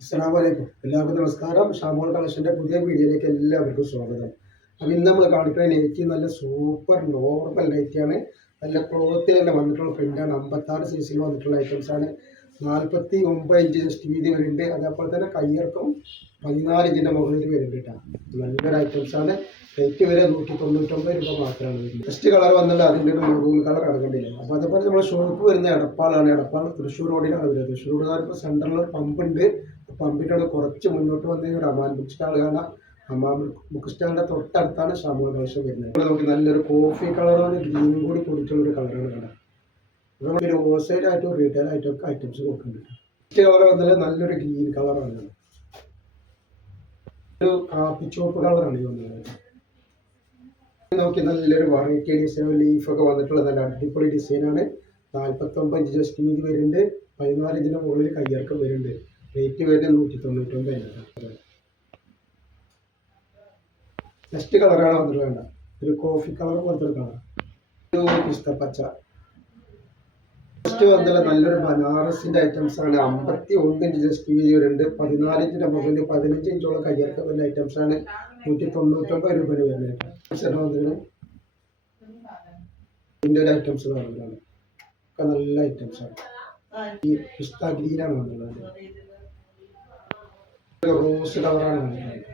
അസ്സലാമു അലൈക്കും. എല്ലാവർക്കും നമസ്കാരം. ഷാമോൾ കളക്ഷൻ്റെ പുതിയ വീഡിയോയിലേക്ക് എല്ലാവർക്കും സ്വാഗതം. അപ്പോൾ ഇന്ന് നമ്മൾ കാണിക്കുന്ന നൈറ്റി നല്ല സൂപ്പർ നോർമൽ നൈറ്റിയാണ്. നല്ല ക്ലോത്തിൽ തന്നെ വന്നിട്ടുള്ള പ്രിൻ്റാണ്. 56 സൈസിൽ വന്നിട്ടുള്ള ഐറ്റംസാണ്. 49 ഇഞ്ച് ജസ്റ്റ് വീതി വരുന്നുണ്ട്. അതേപോലെ തന്നെ കയ്യിറക്കം 14 ഇഞ്ചിൻ്റെ മുകളിൽ വരുന്നുണ്ട് കേട്ടോ. നല്ലൊരു ഐറ്റംസാണ്. റേറ്റ് വരെ 199 രൂപ മാത്രമാണ്. ഫസ്റ്റ് കളർ വന്നിട്ട് അതിൻ്റെ ഒരു മെറൂൺ കളർ അടങ്ങണ്ടില്ല. അപ്പോൾ അതേപോലെ നമ്മുടെ ഷോപ്പ് വരുന്ന എടപ്പാളാണ്. എടപ്പാൾ തൃശ്ശൂർ റോഡിലാണ് വരുന്നത്. തൃശ്ശൂർ റോഡുകാർക്ക് സെൻറ്ററിൽ പമ്പുണ്ട്. പമ്പിൻ്റെ അവിടെ കുറച്ച് മുന്നോട്ട് വന്ന ഒരു അമാൻ ബുക്ക് സ്റ്റാൾ കാണാം. അമാൻ ബുക്ക് സ്റ്റാളിൻ്റെ തൊട്ടടുത്താണ് ഷാമോൾ കളക്ഷൻ വരുന്നത്. ഇവിടെ നമുക്ക് നല്ലൊരു കോഫി കളറാണ്, ഗ്രീനും കൂടി കൂടിയിട്ടുള്ളൊരു കളറാണ് കാണാം. ഇവിടെ ഒരു ഹോൾസെയിൽ ആയിട്ടും റീറ്റെയിൽ ആയിട്ടും ഒക്കെ ഐറ്റംസ് കൊടുക്കുന്നുണ്ട്. ഫസ്റ്റ് കളർ വന്നാൽ നല്ലൊരു ഗ്രീൻ കളറാണ്. ഒരു കാപ്പി ചോപ്പ് കളറാണ് ഈ വന്നത്. നോക്കി നല്ലൊരു വെറൈറ്റി ഡിസൈൻ, ലീഫൊക്കെ വന്നിട്ടുള്ള നല്ല അടിപൊളി ഡിസൈനാണ്. 49 ഇഞ്ച് ജസ്റ്റ് വീതി വരുന്നുണ്ട്. 14 ഇഞ്ചിൻ്റെ മുകളിൽ കയ്യിറക്കം വരുന്നുണ്ട്. റേറ്റ് വരുന്നത് 199. നെക്സ്റ്റ് കളറാണ് വന്നിട്ട് വേണ്ട ഒരു കോഫി കളർ പോലത്തെ ഒരു കളർ, ഒരു പിസ്തപ്പച്ച. നെക്സ്റ്റ് വന്നിട്ടുള്ള നല്ലൊരു ബനാറസിൻ്റെ ഐറ്റംസ് ആണ്. 51 ഇഞ്ച് ജസ്റ്റ് വീതി വരുന്നുണ്ട്. 14 ഇഞ്ചിൻ്റെ മുകളിൽ 15 ഇഞ്ചോളം കയ്യിറക്കം വരുന്ന ഐറ്റംസ് ആണ്. 199 രൂപ വരുന്നത്. വന്നിട്ട് ഇതിൻ്റെ ഒരു ഐറ്റംസ് പറഞ്ഞതാണ് ഒക്കെ നല്ല ഐറ്റംസാണ്. ഈ പിസ്ത ഗ്രീനാണ് വന്നിട്ടുള്ളത്. റോസ് കളറാണ് വന്നിട്ടുള്ളത്.